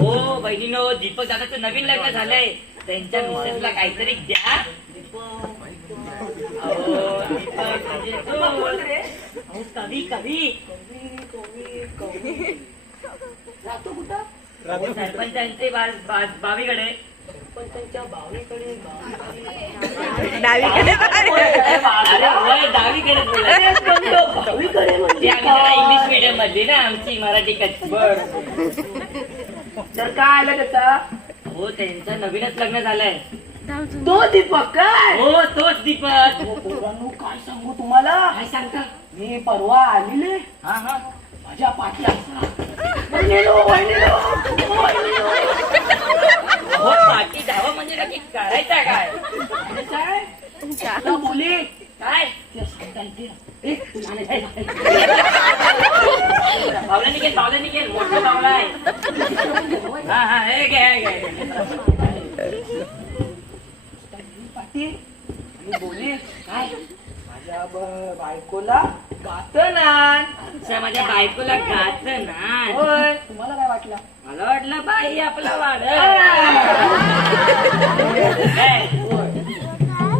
हो बहिणीनो, दीपक दादाचं नवीन लग्न झालंय. त्यांच्या मिसेसला काहीतरी द्या. कवी कवी जातो कुठं? सरपंचांचे बावीकडे. डावीकडे इंग्लिश मीडियम मधली ना, आमची मराठी कच्ची. तर काय आलं त्याचा? हो त्यांचं नवीनच लग्न झालंय. तो दीपक काय? हो तोच दीपक. पोरांनो काय सांगू तुम्हाला? काय सांगता? मी परवा आलेले हा हा माझ्या पाठीला हो पाठी धावा म्हणजे नक्की करायचा काय? बोली काय पावला निघेल मोठं पावला आहे. हा हा हे घे पाठी आणि बोली काय माझ्या बायकोला गातना. अच्छा, माझ्या बायकोला गात ना. होय, तुम्हाला काय वाटलं? मला वाटलं बाई आपला वाढ.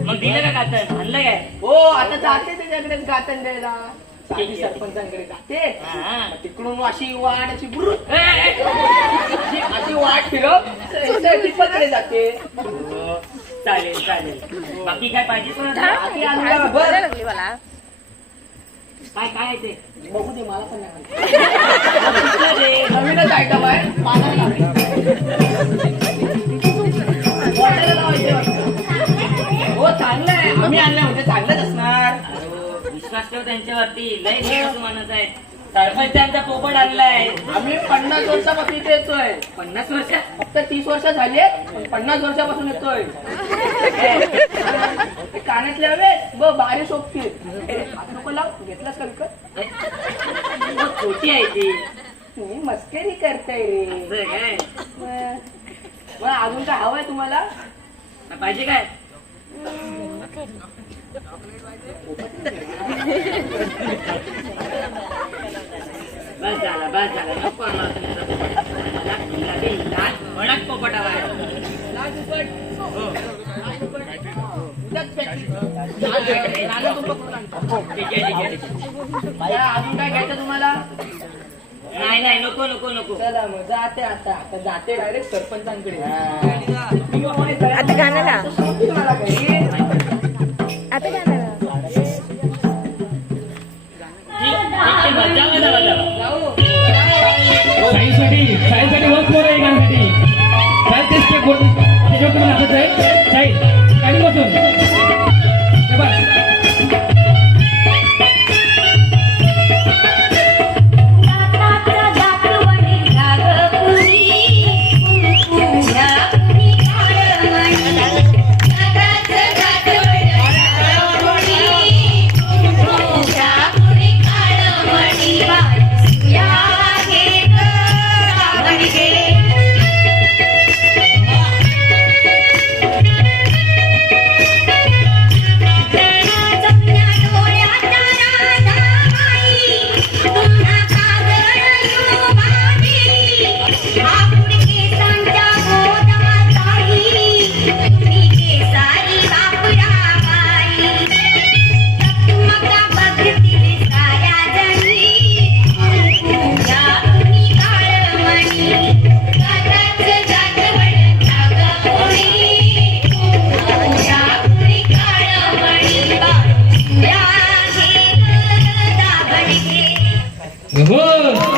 मग दिलं का गातन? आणलं काय? हो, आता जाते त्याच्याकडे गातन द्यायला. सरपंचांकडे जाते. तिकडून अशी वाट अशी बुरुक अशी वाट फिरव दीपकडे जाते. चालेल चालेल. बाकी काय पाहिजे तुला? काय काय आहे ते बघू दे, मला पण नाही. नवीनच आयटम आहे. हो चांगलं आहे. आम्ही आणलं म्हणजे चांगलंच असणार. विश्वास ठेव त्यांच्यावरती. लय म्हणत आहेत. सरपंचांचा पोपट आणलाय. आम्ही 50 वर्षापासून इथे येतोय. 50 वर्ष? फक्त 30 वर्ष झाले, 50 वर्षापासून येतोय. कानातले हवे बारी सोबतील. नको लाव. घेतलास का विकत? छोटी आहे ती. तुम्ही मस्करी करताय रे. काय मग अजून काय हवंय तुम्हाला? पाहिजे काय? बस झाला नको भडक पोपट हवा आहे. अजून काय घ्यायचं तुम्हाला? नाही नको नको नको. चला मग जाते. आता जाते डायरेक्ट सरपंचांकडे. आता गाण्याला मला घरी आता गाण्याला साईसाठी वर्क मोर आहे गाण्यासाठी. साई ते स्टेप त्याच्यावर तुम्ही नाचत आहे. साई गाडी बसून हो.